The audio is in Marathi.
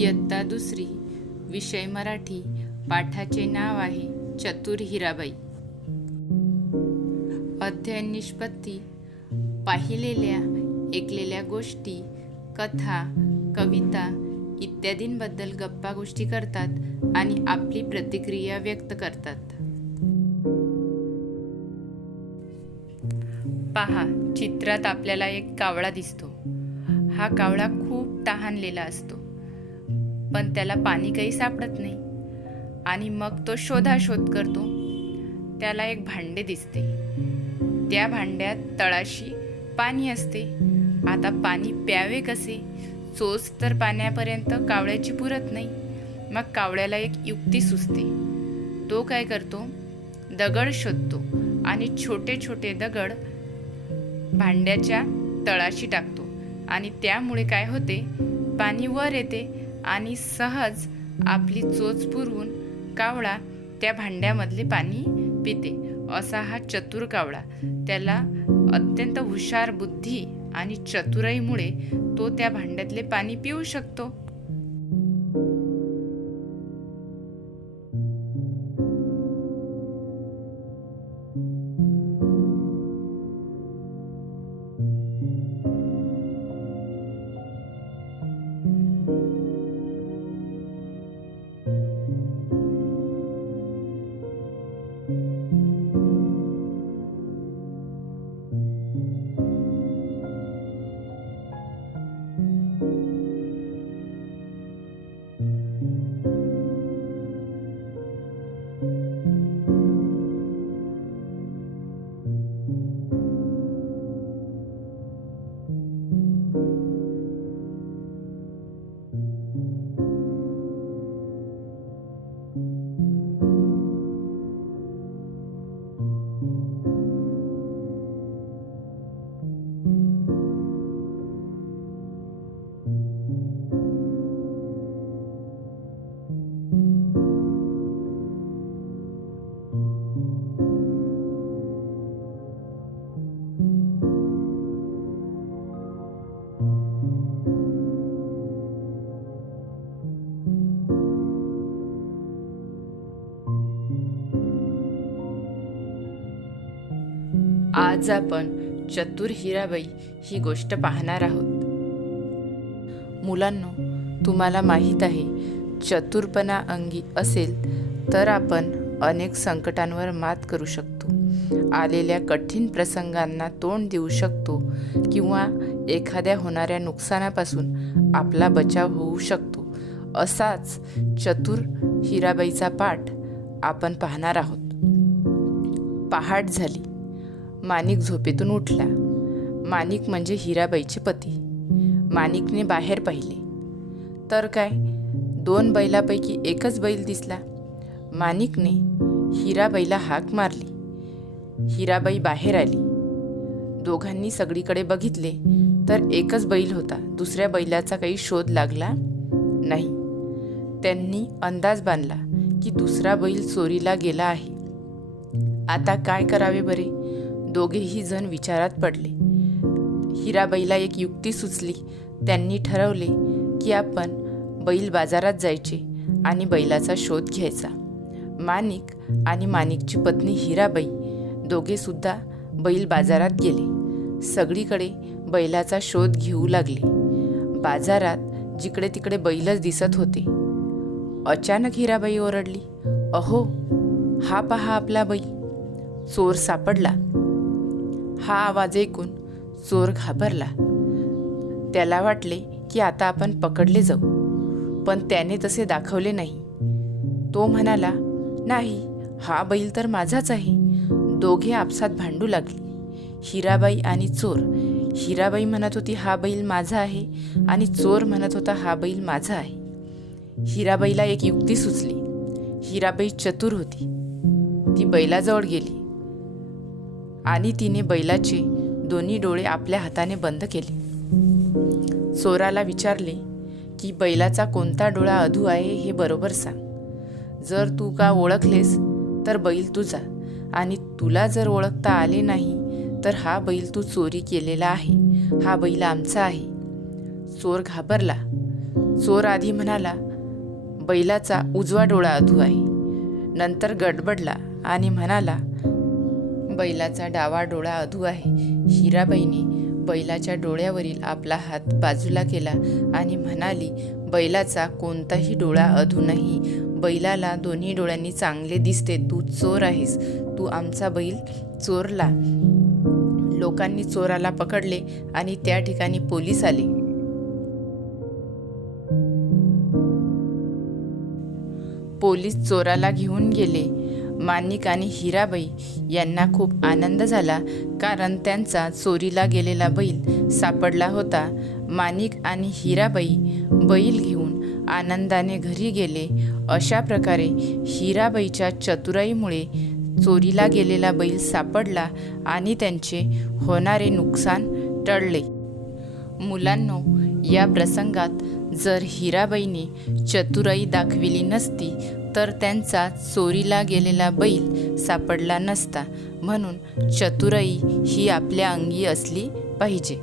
इयत्ता दुसरी, विषय मराठी. पाठाचे नाव आहे चतुर हिराबाई. अध्ययन निष्पत्ती. पाहिलेल्या ऐकलेल्या गोष्टी, कथा, कविता इत्यादींबद्दल गप्पा गोष्टी करतात आणि आपली प्रतिक्रिया व्यक्त करतात. पहा, चित्रात आपल्याला एक कावळा दिसतो. हा कावळा खूप तहानलेला असतो, पण त्याला पाणी काही सापडत नाही आणि मग तो शोधाशोध करतो. त्याला एक भांडे दिसते. त्या भांड्यात तळाशी पाणी असते. आता पाणी प्यावे कसे? चोच तर पाण्यापर्यंत कावळ्याची पुरत नाही. मग कावळ्याला एक युक्ती सुचते. तो काय करतो? दगड शोधतो आणि छोटे छोटे दगड भांड्याच्या तळाशी टाकतो आणि त्यामुळे काय होते? पाणी वर येते आणि सहज आपली चोच पुरवून कावळा त्या भांड्यामधले पाणी पिते. असा हा चतुर कावळा. त्याला अत्यंत हुशार बुद्धी आणि चतुराईमुळे तो त्या भांड्यातले पाणी पिऊ शकतो. आज आपण चतुर हिराबाई ही गोष्ट पाहणार आहोत. मुलांनो, तुम्हाला माहीत आहे, चतुरपणा अंगी असेल तर आपण अनेक संकटांवर मात करू शकतो, आलेल्या कठीण प्रसंगांना तोंड देऊ शकतो किंवा एखाद्या होणाऱ्या नुकसानापासून आपला बचाव होऊ शकतो. असाच चतुर हिराबाईचा पाठ आपण पाहणार आहोत. पहाट झाली. माणिक झोपेतून उठला. माणिक म्हणजे हिराबाईचे पती. माणिकने बाहेर पाहिले तर काय, 2 बैलापैकी एकच बैल दिसला. माणिकने हिराबाईला हाक मारली. हिराबाई बाहेर आली. दोघांनी सगळीकडे बघितले तर एकच बैल होता. दुसऱ्या बैलाचा काही शोध लागला नाही. त्यांनी अंदाज बांधला की दुसरा बैल चोरीला गेला आहे. आता काय करावे बरे? दोघेही जण विचारात पडले. हिराबाईला एक युक्ती सुचली. त्यांनी ठरवले की आपण बैल बाजारात जायचे आणि बैलाचा शोध घ्यायचा. माणिक आणि माणिकची पत्नी हिराबाई दोघे सुद्धा बैल बाजारात गेले. सगळीकडे बैलाचा शोध घेऊ लागले. बाजारात जिकडे तिकडे बैलच दिसत होते. अचानक हिराबाई ओरडली, "अहो, हा पहा आपला बैल." चोर सापडला. हा आवाज ऐकून चोर घाबरला. त्याला वाटले की आता आपण पकडले जाऊ, पण त्याने तसे दाखवले नाही. तो म्हणाला, "नाही, हा बैल तर माझाच आहे." दोघे आपसात भांडू लागले, हिराबाई आणि चोर. हिराबाई म्हणत होती हा बैल माझा आहे आणि चोर म्हणत होता हा बैल माझा आहे. हिराबाईला एक युक्ती सुचली. हिराबाई चतुर होती. ती बैलाजवळ गेली आणि तिने बैलाचे दोन्ही डोळे आपल्या हाताने बंद केले. चोराला विचारले की बैलाचा कोणता डोळा अधू आहे हे बरोबर सांग. जर तू का ओळखलेस तर बैल तुझा, आणि तुला जर ओळखता आले नाही तर हा बैल तू चोरी केलेला आहे. हा बैल आमचा आहे. चोर घाबरला. चोर आधी म्हणाला, बैलाचा उजवा डोळा अधू आहे. नंतर गडबडला आणि म्हणाला, बैलाचा डावा डोळा अधू आहे. हिराबाईने बैलाच्या डोळ्यावरील आपला हात बाजूला केला आणि म्हणाली, बैलाचा कोणताही डोळा अधू नाही. बैलाला दोन्ही डोळ्यांनी चांगले दिसते. तू चोर आहेस. तू आमचा बैल चोरला. लोकांनी चोराला पकडले आणि त्या ठिकाणी पोलीस आले. पोलीस चोराला घेऊन गेले. माणिक आणि हिराबाई यांना खूप आनंद झाला, कारण त्यांचा चोरीला गेलेला बैल सापडला होता. माणिक आणि हिराबाई बैल घेऊन आनंदाने घरी गेले. अशा प्रकारे हिराबाईच्या चतुराईमुळे चोरीला गेलेला बैल सापडला आणि त्यांचे होणारे नुकसान टळले. मुलांनो, या प्रसंगात जर हिराबाईने चतुराई दाखविली नसती तर त्यांचा चोरीला गेलेला बैल सापडला नसता. म्हणून चतुराई ही आपल्या अंगी असली पाहिजे.